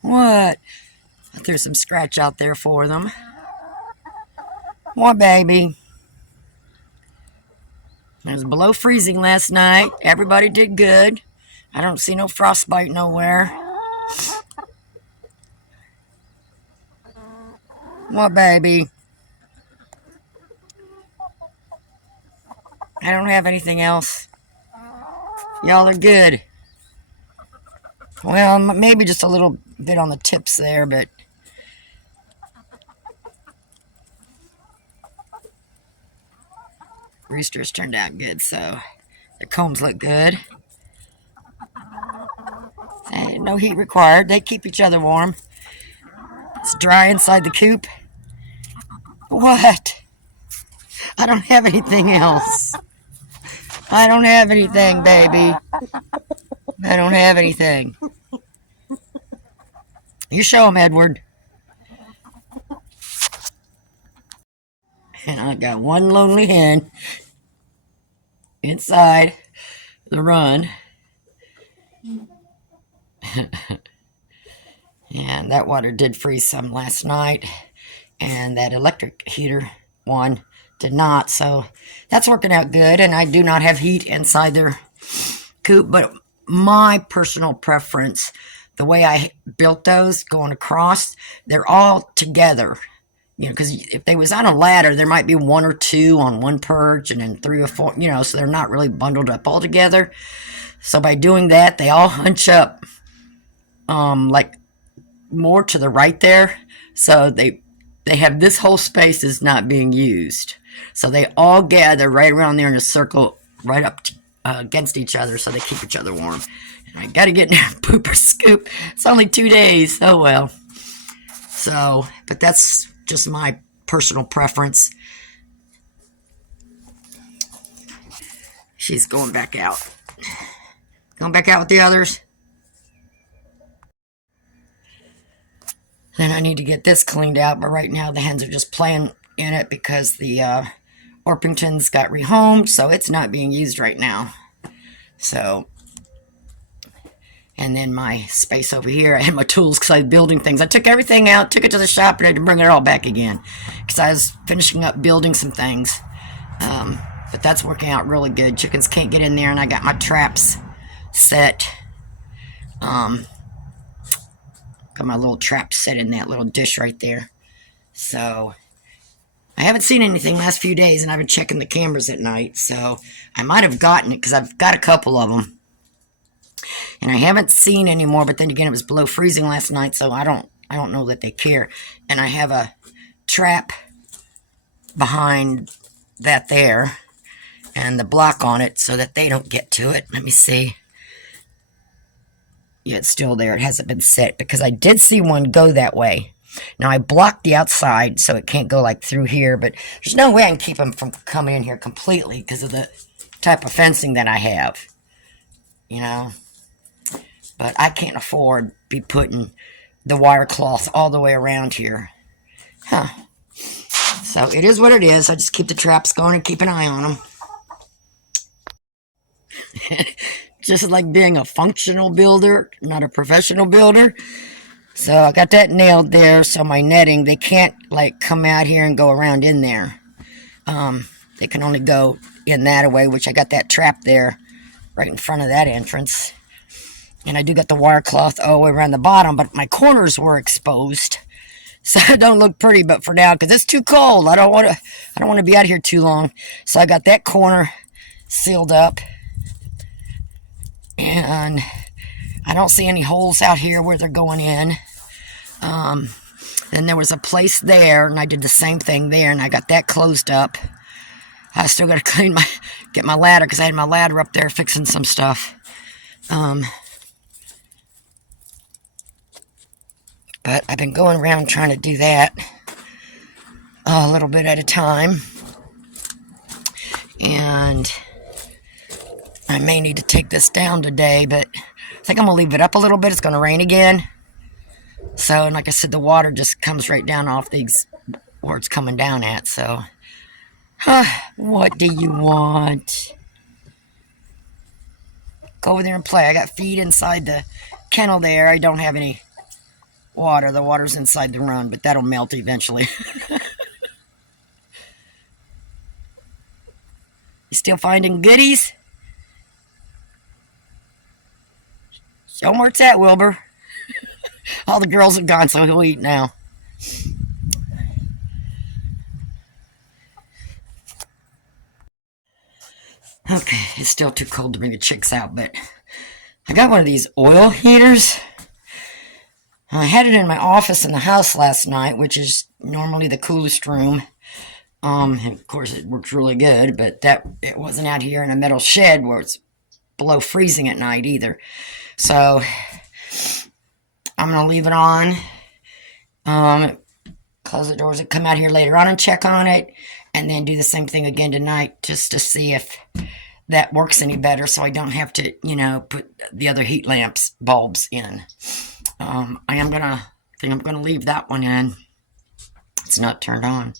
What? I threw some scratch out there for them. What, baby? It was below freezing last night. Everybody did good. I don't see no frostbite nowhere. What, baby? I don't have anything else. Y'all are good. Well, maybe just a little bit on the tips there, but roosters turned out good, so their combs look good. No heat required. They keep each other warm. It's dry inside the coop. What? I don't have anything else. I don't have anything, baby. I don't have anything. You show them, Edward. And I got one lonely hen inside the run. And that water did freeze some last night. And that electric heater one did not. So that's working out good. And I do not have heat inside their coop. But my personal preference, the way I built those going across, they're all together. You know, because if they was on a ladder, there might be one or two on one perch and then three or four, you know, so they're not really bundled up all together. So by doing that, they all hunch up like more to the right there. So they have this whole space is not being used. So they all gather right around there in a circle right up to, against each other so they keep each other warm. And I got to get in there and poop or scoop. It's only 2 days. Oh, well. So, but that's just my personal preference. She's going back out. Going back out with the others. Then I need to get this cleaned out, but right now the hens are just playing in it because the Orpingtons got rehomed, so it's not being used right now. So, and then my space over here, I had my tools because I was building things. I took everything out, took it to the shop, and I had to bring it all back again because I was finishing up building some things. But that's working out really good. Chickens can't get in there, and I got my traps set. Got my little trap set in that little dish right there. So I haven't seen anything last few days, and I've been checking the cameras at night. So I might have gotten it because I've got a couple of them, and I haven't seen any more. But then again, it was below freezing last night, so I don't know that they care. And I have a trap behind that there, and the block on it so that they don't get to it. Let me see. Yeah, it's still there. It hasn't been set because I did see one go that way. Now, I blocked the outside so it can't go like through here, but there's no way I can keep them from coming in here completely because of the type of fencing that I have, you know. But I can't afford to be putting the wire cloth all the way around here. Huh. So it is what it is. I just keep the traps going and keep an eye on them. Just like being a functional builder, not a professional builder. So I got that nailed there. So my netting, they can't like come out here and go around in there. They can only go in that way, which I got that trap there right in front of that entrance. And I do got the wire cloth all the way around the bottom, but my corners were exposed. So it don't look pretty, but for now, because it's too cold. I don't want to be out here too long. So I got that corner sealed up. And I don't see any holes out here where they're going in. Then there was a place there, and I did the same thing there, and I got that closed up. I still got to get my ladder, because I had my ladder up there fixing some stuff. But I've been going around trying to do that a little bit at a time. And I may need to take this down today, but I think I'm going to leave it up a little bit. It's going to rain again. So, and like I said, the water just comes right down off these where it's coming down at. So, what do you want? Go over there and play. I got feed inside the kennel there. I don't have any water. The water's inside the run, but that'll melt eventually. You still finding goodies? Show 'em where it's at, Wilbur. All the girls have gone, so he'll eat now. Okay, it's still too cold to bring the chicks out, but I got one of these oil heaters. I had it in my office in the house last night, which is normally the coolest room. And of course, it works really good, but it wasn't out here in a metal shed where it's below freezing at night either. So I'm gonna leave it on. Close the doors and come out here later on and check on it, and then do the same thing again tonight just to see if that works any better, so I don't have to, put the other heat lamps bulbs in. I think I'm gonna leave that one in. It's not turned on.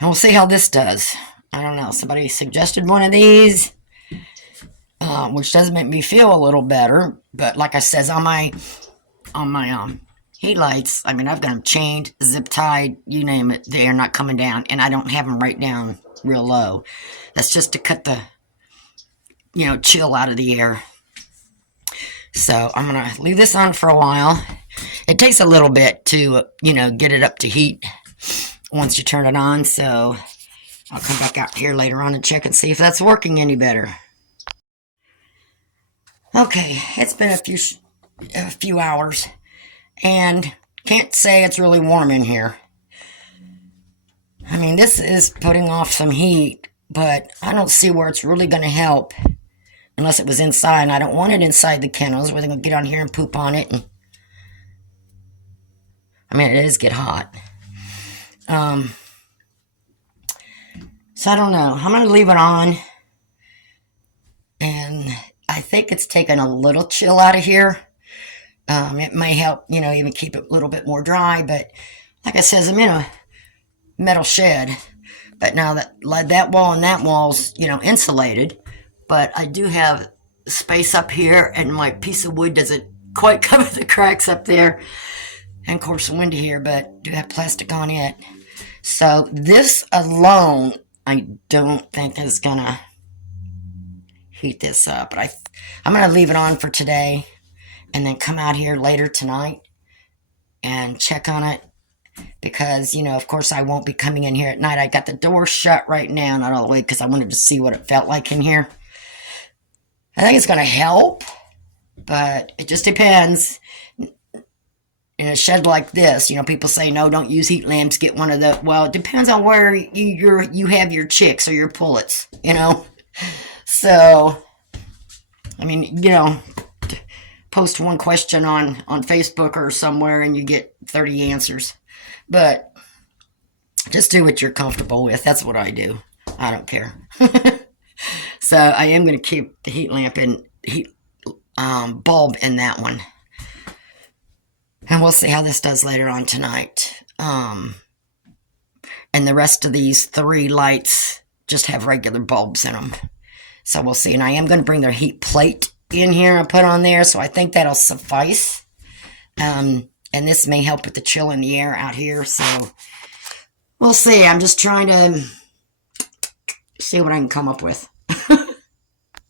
And we'll see how this does. I don't know. Somebody suggested one of these, which does make me feel a little better. But like I says, on my heat lights, I mean, I've got them chained, zip tied, you name it. They are not coming down, and I don't have them right down real low. That's just to cut the, chill out of the air. So I'm going to leave this on for a while. It takes a little bit to, get it up to heat once you turn it on. So I'll come back out here later on and check and see if that's working any better. Okay, it's been a few hours, and can't say it's really warm in here. I mean, this is putting off some heat, but I don't see where it's really going to help unless it was inside. And I don't want it inside the kennels where they're going to get on here and poop on it. And, I mean, it does get hot. So I don't know. I'm going to leave it on. And I think it's taken a little chill out of here. It may help, even keep it a little bit more dry. But like I said, I'm in a metal shed. But now that wall and that wall's, insulated. But I do have space up here, and my piece of wood doesn't quite cover the cracks up there. And of course, the window here, but do have plastic on it. So this alone, I don't think is gonna heat this up. But I'm gonna leave it on for today, and then come out here later tonight and check on it. Because, of course, I won't be coming in here at night. I got the door shut right now, not all the way, because I wanted to see what it felt like in here. I think it's going to help, but it just depends. In a shed like this, people say, no, don't use heat lamps, get one of the, well, it depends on where you have your chicks or your pullets, So, I mean, post one question on Facebook or somewhere and you get 30 answers. But just do what you're comfortable with. That's what I do. I don't care. So I am going to keep the heat lamp and heat bulb in that one. And we'll see how this does later on tonight. And the rest of these 3 lights just have regular bulbs in them. So we'll see. And I am going to bring their heat plate in here and put on there. So I think that'll suffice. And this may help with the chill in the air out here. So we'll see. I'm just trying to see what I can come up with.